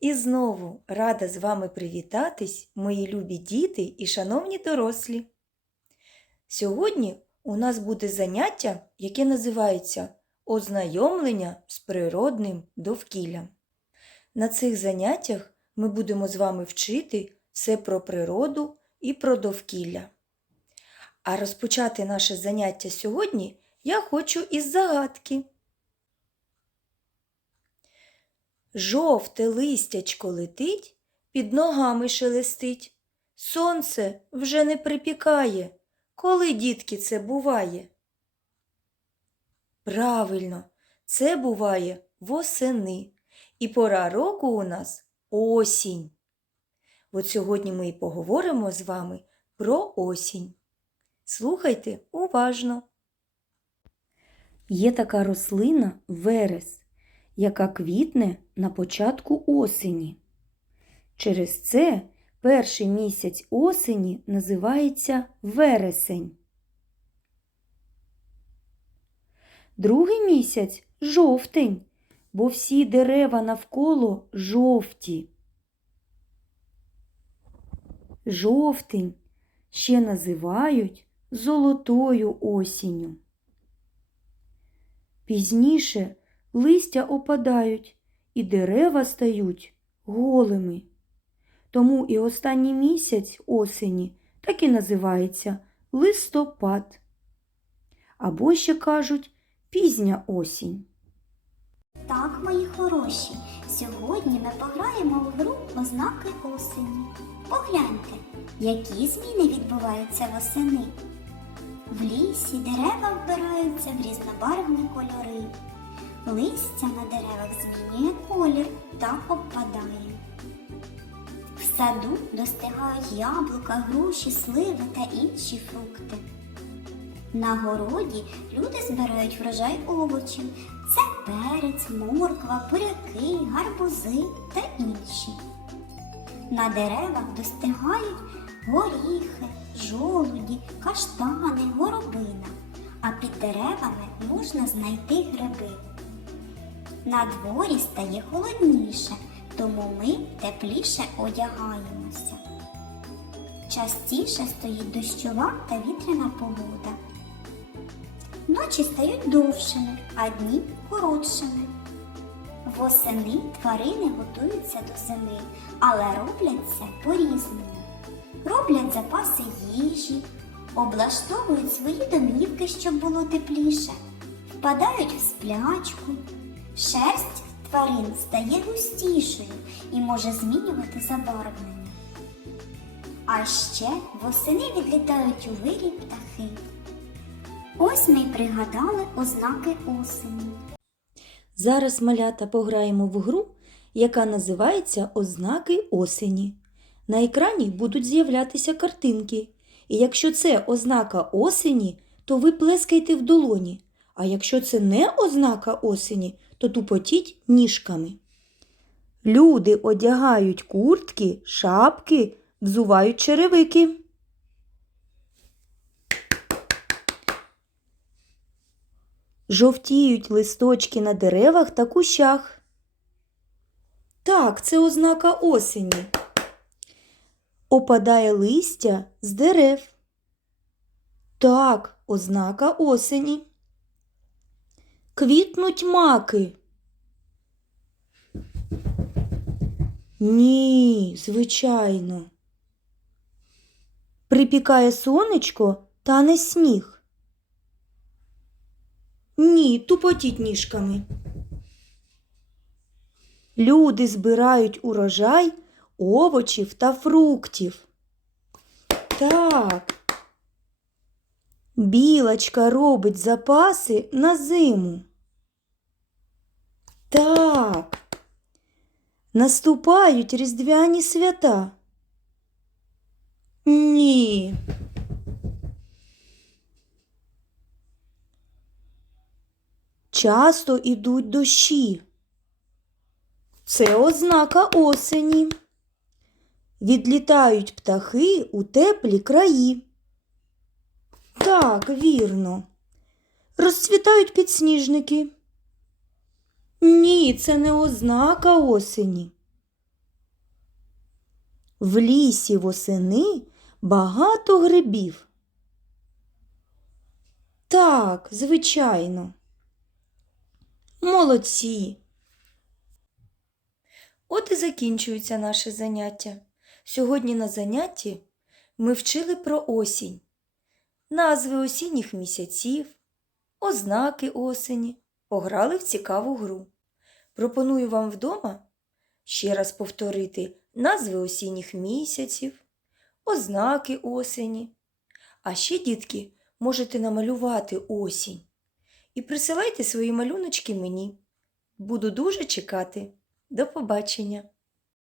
І знову рада з вами привітатись, мої любі діти і шановні дорослі. Сьогодні у нас буде заняття, яке називається Ознайомлення з природним довкіллям. На цих заняттях ми будемо з вами вчити все про природу і про довкілля. А розпочати наше заняття сьогодні я хочу із загадки. Жовте листячко летить, під ногами шелестить. Сонце вже не припікає. Коли, дітки, це буває? Правильно, це буває восени. І пора року у нас осінь. От сьогодні ми і поговоримо з вами про осінь. Слухайте уважно. Є така рослина верес, яка квітне на початку осені. Через це перший місяць осені називається вересень. Другий місяць жовтень, бо всі дерева навколо жовті. Жовтень ще називають золотою осінню. Пізніше листя опадають і дерева стають голими. Тому і останній місяць осені так і називається листопад. Або ще кажуть пізня осінь. Так, мої хороші, сьогодні ми пограємо в гру ознаки осені. Погляньте, які зміни відбуваються восени. В лісі дерева вбираються в різнобарвні кольори. Листя на деревах змінює колір та обпадає. В саду достигають яблука, груші, сливи та інші фрукти. На городі люди збирають врожай овочів. Це перець, морква, буряки, гарбузи та інші. На деревах достигають горіхи, жолуді, каштани, горобина, а під деревами можна знайти гриби. На дворі стає холодніше, тому ми тепліше одягаємося. Частіше стоїть дощова та вітряна погода. Ночі стають довшими, а дні коротшими. Восени тварини готуються до зими, але роблять це по-різному. Роблять запаси їжі, облаштовують свої домівки, щоб було тепліше, впадають в сплячку. Шерсть тварин стає густішою і може змінювати забарвлення. А ще восени відлітають у вирі птахи. Ось ми й пригадали ознаки осені. Зараз малята пограємо в гру, яка називається Ознаки осені. На екрані будуть з'являтися картинки. І якщо це ознака осені, то ви плескайте в долоні. А якщо це не ознака осені, то тупотіть ніжками. Люди одягають куртки, шапки, взувають черевики. Жовтіють листочки на деревах та кущах. Так, це ознака осені. Опадає листя з дерев. Так, ознака осені. Квітнуть маки. Ні, звичайно. Припікає сонечко та не сніг. Ні, тупотіть ніжками. Люди збирають урожай овочів та фруктів. Так. Білочка робить запаси на зиму. Так. Наступають різдвяні свята. Ні. Часто ідуть дощі. Це ознака осені. Відлітають птахи у теплі краї. Так, вірно. Розцвітають підсніжники. Ні, це не ознака осені. В лісі восени багато грибів. Так, звичайно. Молодці. От і закінчується наше заняття. Сьогодні на занятті ми вчили про осінь, назви осінніх місяців, ознаки осені, пограли в цікаву гру. Пропоную вам вдома ще раз повторити назви осінніх місяців, ознаки осені. А ще, дітки, можете намалювати осінь. І присилайте свої малюночки мені. Буду дуже чекати. До побачення!